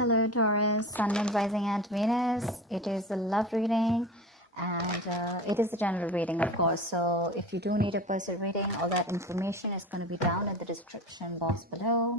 Hello Taurus, Sun, Moon, Rising and Venus. It is a love reading and it is a general reading, of course. So if you do need a personal reading, all that information is going to be down in the description box below.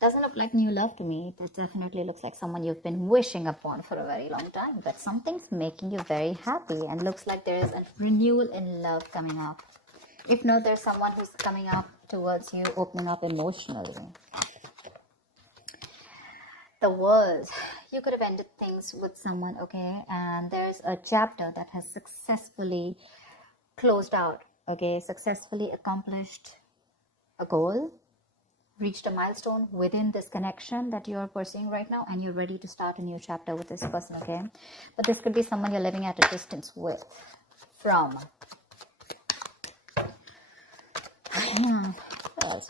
Doesn't look like new love to me. It definitely looks like someone you've been wishing upon for a very long time, but something's making you very happy and looks like there is a renewal in love coming up. If not, there's someone who's coming up towards you, opening up emotionally. The World. You could have ended things with someone, okay, and there's a chapter that has successfully closed out, okay, successfully accomplished a goal, reached a milestone within this connection that you're pursuing right now, and you're ready to start a new chapter with this person, okay. But this could be someone you're living at a distance with, from. What else?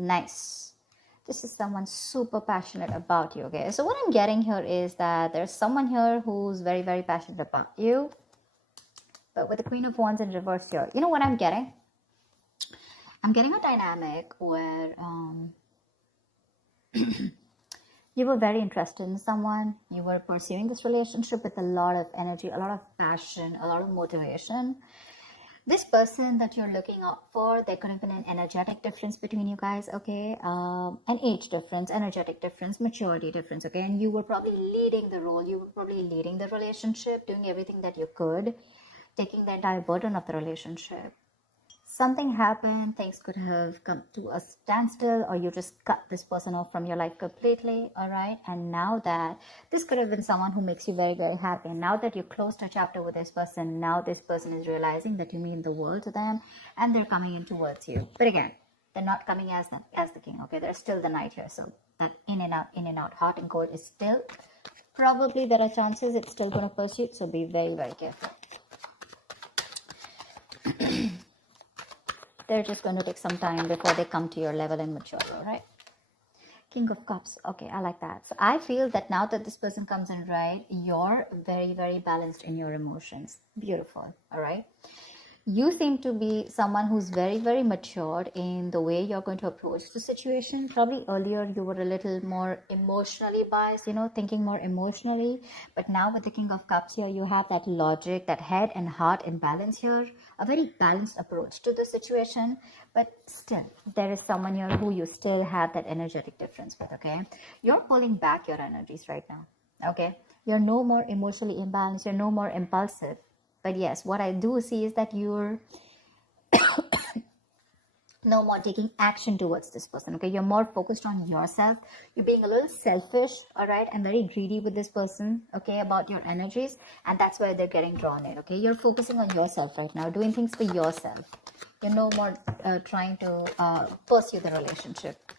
Nice. This is someone super passionate about you, okay. So what I'm getting here is that there's someone here who's very, very passionate about you, but with the Queen of Wands in reverse here, you know what I'm getting? I'm getting a dynamic where you were very interested in someone, you were pursuing this relationship with a lot of energy, a lot of passion, a lot of motivation. This person that you're looking out for, there could have been an energetic difference between you guys, okay? An age difference, energetic difference, maturity difference, okay? And you were probably leading the role, you were probably leading the relationship, doing everything that you could, taking the entire burden of the relationship. Something happened, things could have come to a standstill, or you just cut this person off from your life completely, all right? And now that this could have been someone who makes you very, very happy. And now that you closed a chapter with this person, now this person is realizing that you mean the world to them, and they're coming in towards you. But again, they're not coming as the king, okay? There's still the knight here. So that in and out, hot and cold is still, probably there are chances it's still going to pursue. So be very, very careful. They're just going to take some time before they come to your level and mature, all right? King of Cups. Okay, I like that. So I feel that now that this person comes in, right, you're very, very balanced in your emotions. Beautiful, all right? You seem to be someone who's very, very matured in the way you're going to approach the situation. Probably earlier you were a little more emotionally biased, you know, thinking more emotionally. But now with the King of Cups here, you have that logic, that head and heart in balance here. A very balanced approach to the situation. But still, there is someone here who you still have that energetic difference with, okay? You're pulling back your energies right now, okay? You're no more emotionally imbalanced. You're no more impulsive. But yes, what I do see is that you're no more taking action towards this person, okay? You're more focused on yourself. You're being a little selfish, all right? And very greedy with this person, okay, about your energies. And that's why they're getting drawn in, okay? You're focusing on yourself right now, doing things for yourself. You're no more trying to pursue the relationship.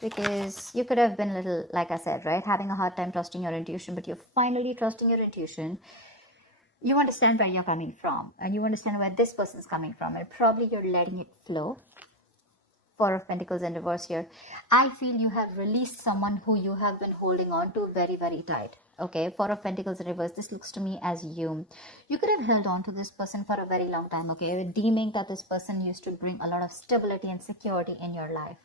Because you could have been a little, like I said, right? Having a hard time trusting your intuition, but you're finally trusting your intuition. You understand where you're coming from, and you understand where this person's coming from, and probably you're letting it flow. Four of Pentacles in reverse here. I feel you have released someone who you have been holding on to very, very tight. Okay, Four of Pentacles in reverse. This looks to me as you could have held on to this person for a very long time, okay, deeming that this person used to bring a lot of stability and security in your life.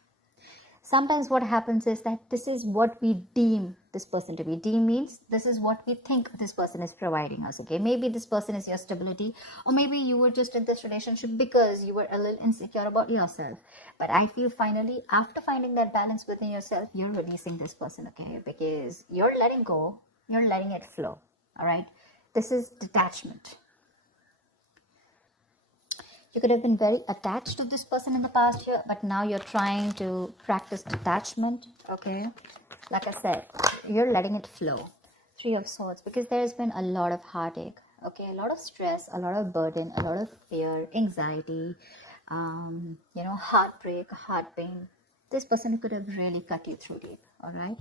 Sometimes what happens is that this is what we deem this person to be. Deem means this is what we think this person is providing us, okay? Maybe this person is your stability, or maybe you were just in this relationship because you were a little insecure about yourself. But I feel finally, after finding that balance within yourself, you're releasing this person, okay? Because you're letting go, you're letting it flow, all right? This is detachment. You could have been very attached to this person in the past here, but now you're trying to practice detachment, okay? Like I said, you're letting it flow. Three of Swords, because there's been a lot of heartache, okay? A lot of stress, a lot of burden, a lot of fear, anxiety, you know, heartbreak, heart pain. This person could have really cut you through deep, all right?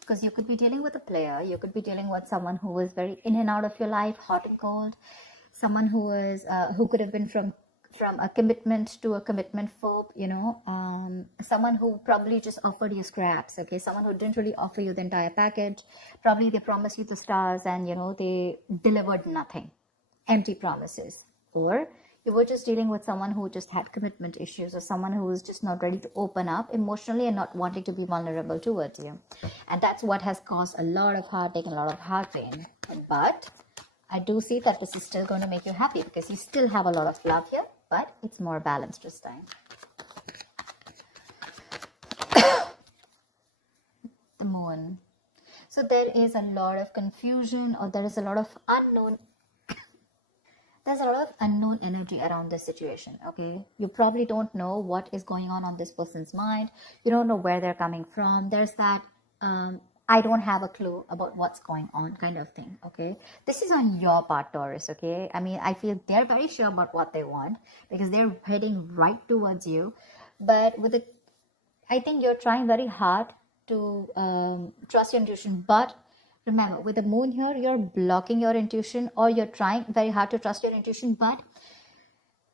Because you could be dealing with a player. You could be dealing with someone who was very in and out of your life, hot and cold. Someone who was, who could have been from a commitment to a commitment phobe, you know, someone who probably just offered you scraps, okay, someone who didn't really offer you the entire package. Probably they promised you the stars and, you know, they delivered nothing, empty promises. Or You were just dealing with someone who just had commitment issues, or someone who is just not ready to open up emotionally and not wanting to be vulnerable towards you. And that's what has caused a lot of heartache and a lot of heart pain. But I do see that this is still going to make you happy, because you still have a lot of love here, but it's more balanced this time. The moon. So there is a lot of confusion, or there is a lot of unknown. There's a lot of unknown energy around this situation, okay? You probably don't know what is going on this person's mind. You don't know where they're coming from. There's that, I don't have a clue about what's going on kind of thing, okay? This is on your part, Taurus, okay? I mean, I feel they're very sure about what they want, because they're heading right towards you. But with it, I think you're trying very hard to trust your intuition, but remember, with the moon here, you're blocking your intuition, or you're trying very hard to trust your intuition. But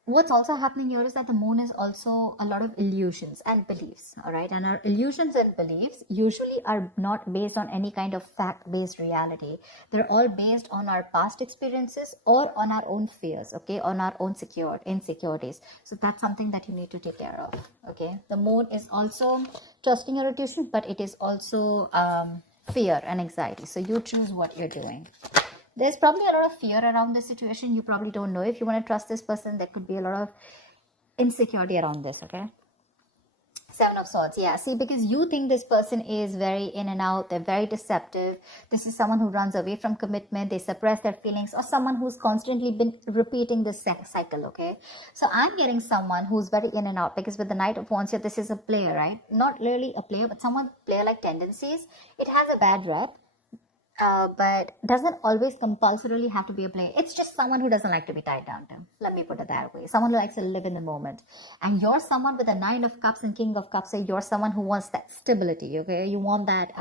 what's also happening here is that the moon is also a lot of illusions and beliefs, all right? And our illusions and beliefs usually are not based on any kind of fact-based reality. They're all based on our past experiences or on our own fears, okay? On our own insecurities. So that's something that you need to take care of, okay? The moon is also trusting your intuition, but it is also fear and anxiety. So you choose what you're doing. There's probably a lot of fear around this situation. You probably don't know if you want to trust this person. There could be a lot of insecurity around this, okay? Seven of Swords, yeah. See, because you think this person is very in and out. They're very deceptive. This is someone who runs away from commitment. They suppress their feelings, or someone who's constantly been repeating this cycle, okay? So I'm getting someone who's very in and out, because with the Knight of Wands here, this is a player, right? Not really a player, but someone player-like tendencies. It has a bad rep. But doesn't always compulsorily have to be a player. It's just someone who doesn't like to be tied down to. Let me put it that way. Someone who likes to live in the moment. And you're someone with a Nine of Cups and King of Cups. So you're someone who wants that stability, okay? You want that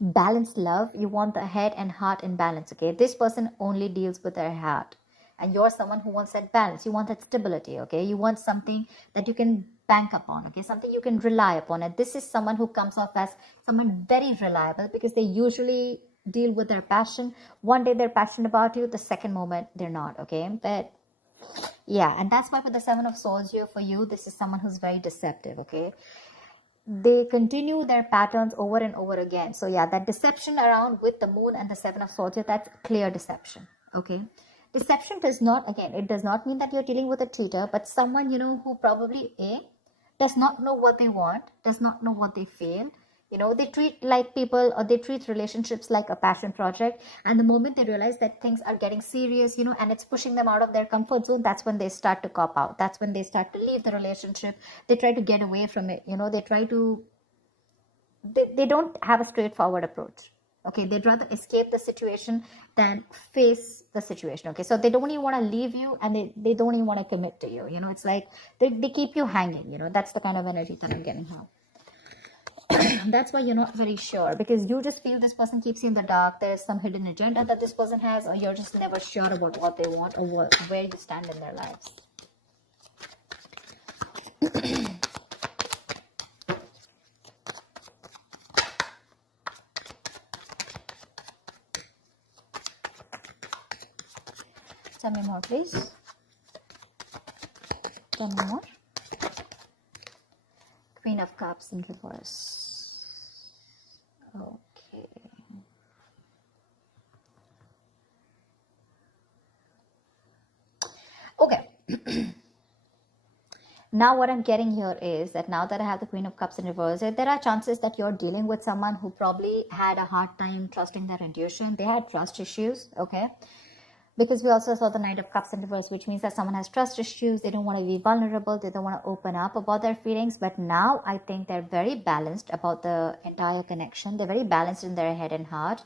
balanced love. You want the head and heart in balance, okay? This person only deals with their heart. And you're someone who wants that balance. You want that stability, okay? You want something that you can bank upon, okay? Something you can rely upon. And this is someone who comes off as someone very reliable, because they usually deal with their passion. One day they're passionate about you, the second moment they're not, okay? But yeah, and that's why with the Seven of Swords here for you, this is someone who's very deceptive, okay? They continue their patterns over and over again. So yeah, that deception around with the moon and the Seven of Swords here, that's clear deception, okay? Deception does not, again, it does not mean that you're dealing with a cheater, but someone, you know, who probably does not know what they want, does not know what they feel. You know, they treat like people, or they treat relationships like a passion project. And the moment they realize that things are getting serious, you know, and it's pushing them out of their comfort zone, that's when they start to cop out. That's when they start to leave the relationship. They try to get away from it. You know, they try to, they don't have a straightforward approach. Okay, they'd rather escape the situation than face the situation. Okay, so they don't even want to leave you, and they don't even want to commit to you. You know, it's like they keep you hanging. You know, that's the kind of energy that I'm getting now. That's why you're not very sure, because you just feel this person keeps you in the dark. There's some hidden agenda that this person has, or you're just never sure about what they want, or where you stand in their lives. Tell me more, please. Tell me more. Queen of Cups in reverse. Okay. Okay. Now what I'm getting here is that now that I have the Queen of Cups in reverse, there are chances that you're dealing with someone who probably had a hard time trusting their intuition. They had trust issues, okay? Because we also saw the Knight of Cups in reverse, which means that someone has trust issues. They don't want to be vulnerable. They don't want to open up about their feelings. But now I think they're very balanced about the entire connection. They're very balanced in their head and heart.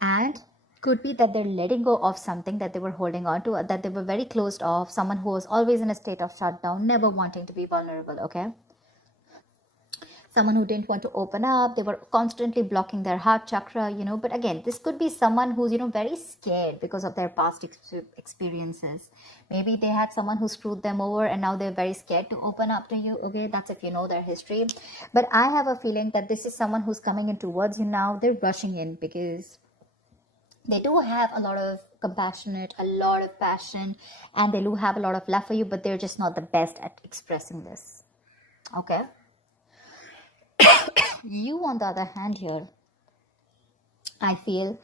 And could be that they're letting go of something that they were holding on to, that they were very closed off. Someone who was always in a state of shutdown, never wanting to be vulnerable, okay? Someone who didn't want to open up. They were constantly blocking their heart chakra, you know. But again, this could be someone who's, you know, very scared because of their past experiences. Maybe they had someone who screwed them over, and now they're very scared to open up to you, okay? That's if you know their history. But I have a feeling that this is someone who's coming in towards you now. They're rushing in because They do have a lot of compassionate, a lot of passion, and they do have a lot of love for you, but they're just not the best at expressing this. Okay. You, on the other hand, here, I feel,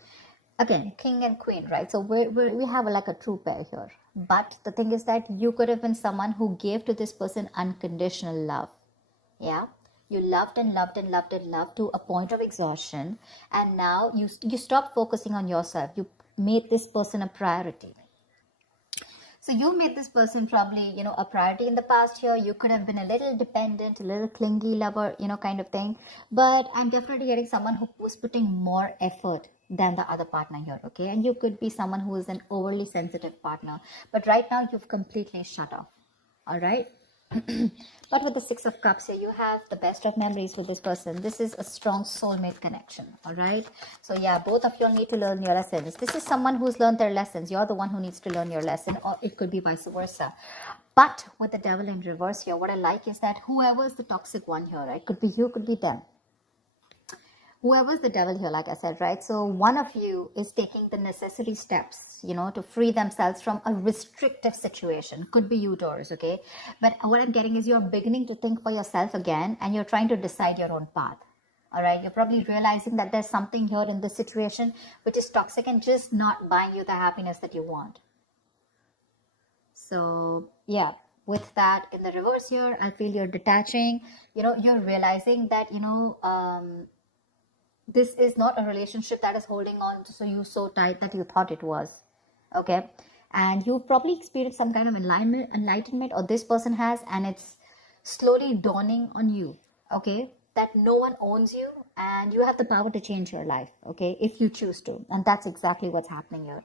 again, king and queen, right? So we have like a true pair here. But the thing is that you could have been someone who gave to this person unconditional love. Yeah. You loved and loved and loved and loved to a point of exhaustion. And now you stopped focusing on yourself. You made this person a priority. So you made this person probably, a priority in the past year. You could have been a little dependent, a little clingy lover, kind of thing. But I'm definitely getting someone who was putting more effort than the other partner here, okay? And you could be someone who is an overly sensitive partner. But right now, you've completely shut off, all right? But with the Six of Cups here, you have the best of memories with this person. This is a strong soulmate connection, all right? So yeah, both of you all need to learn your lessons. This is someone who's learned their lessons. You're the one who needs to learn your lesson, or it could be vice versa. But with the Devil in reverse here, what I like is that whoever is the toxic one here, right? Could be you, could be them. Whoever's the devil here, like I said, right? So one of you is taking the necessary steps, to free themselves from a restrictive situation. Could be you, Taurus, okay? But what I'm getting is you're beginning to think for yourself again, and you're trying to decide your own path. All right? You're probably realizing that there's something here in this situation which is toxic and just not buying you the happiness that you want. So, yeah. With that in the reverse here, I feel you're detaching. You're realizing that, this is not a relationship that is holding on to you so tight that you thought it was, okay? And you've probably experienced some kind of enlightenment, or this person has, and it's slowly dawning on you, okay, that no one owns you and you have the power to change your life, okay, if you choose to. And that's exactly what's happening here.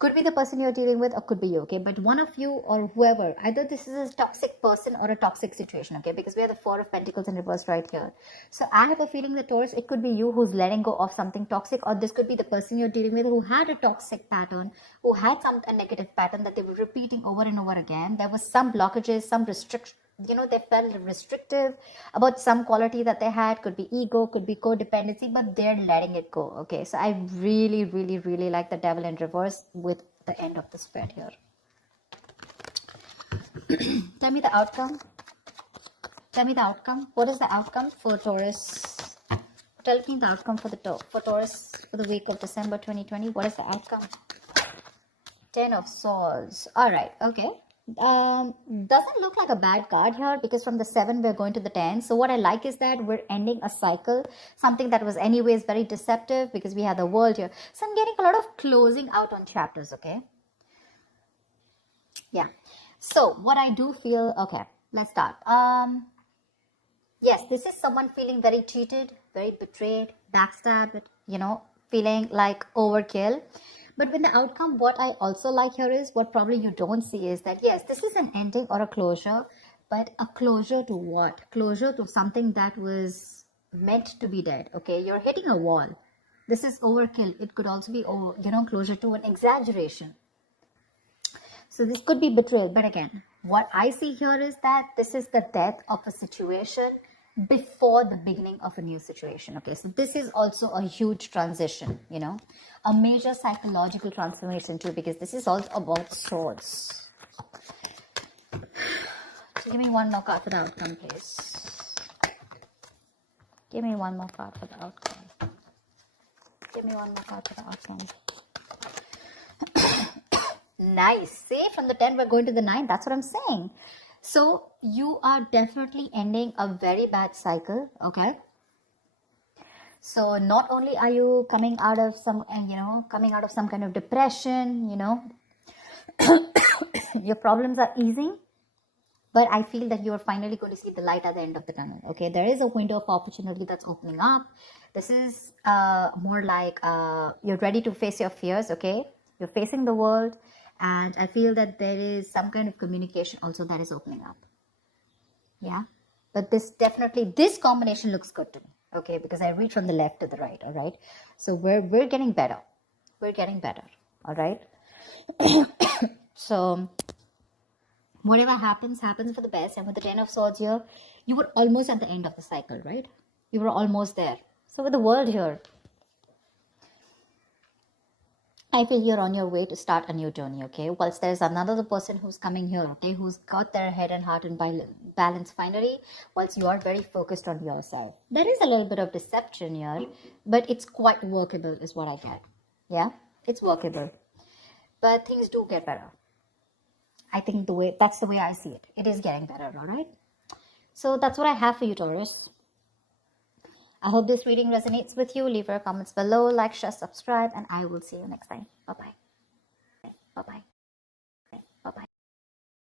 Could be the person you're dealing with, or could be you, okay? But one of you or whoever, either this is a toxic person or a toxic situation, okay? Because we have the Four of Pentacles in reverse right here. So I have a feeling that, Taurus, it could be you who's letting go of something toxic, or this could be the person you're dealing with who had a toxic pattern, who had a negative pattern that they were repeating over and over again. There was some blockages, some restriction. They felt restrictive about some quality that they had. Could be ego, could be codependency, but they're letting it go, okay? So I really, really, really like the Devil in reverse with the end of the spread here. Tell me the outcome. Tell me the outcome. What is the outcome for Taurus? Tell me the outcome for Taurus for the week of December 2020. What is the outcome? 10 of Swords. All right, okay. Doesn't look like a bad card here, because from the 7 we're going to the 10. So what I like is that we're ending a cycle, something that was anyways very deceptive, because we have the World here. So I'm getting a lot of closing out on chapters, okay? Yeah. So what I do feel, okay, let's start. Yes, this is someone feeling very cheated, very betrayed, backstabbed, feeling like overkill. But with the outcome, what I also like here is, what probably you don't see is that, yes, this is an ending or a closure, but a closure to what? Closure to something that was meant to be dead, okay? You're hitting a wall. This is overkill. It could also be, closure to an exaggeration. So this could be betrayal. But again, what I see here is that this is the death of a situation before the beginning of a new situation, okay? So this is also a huge transition, a major psychological transformation too, because this is also about swords. So give me one more card for the outcome, please. Give me one more card for the outcome. Give me one more card for the outcome. Nice. See, from the 10 we're going to the 9. That's what I'm saying. So you are definitely ending a very bad cycle, okay? So not only are you coming out of some kind of depression, your problems are easing, but I feel that you are finally going to see the light at the end of the tunnel, okay? There is a window of opportunity that's opening up. This is more like you're ready to face your fears, okay? You're facing the world. And I feel that there is some kind of communication also that is opening up. Yeah. But this combination looks good to me. Okay. Because I read from the left to the right. All right. So we're getting better. We're getting better. All right. So whatever happens for the best. And with the 10 of Swords here, you were almost at the end of the cycle, right? You were almost there. So with the World here, I feel you're on your way to start a new journey, okay? Whilst there's another person who's coming here, okay, who's got their head and heart in balance finally, whilst you are very focused on yourself. There is a little bit of deception here, but it's quite workable, is what I get. Yeah, it's workable. But things do get better. I think that's the way I see it. It is getting better, all right? So that's what I have for you, Taurus. I hope this reading resonates with you. Leave your comments below, like, share, subscribe, and I will see you next time. Bye-bye. Bye-bye.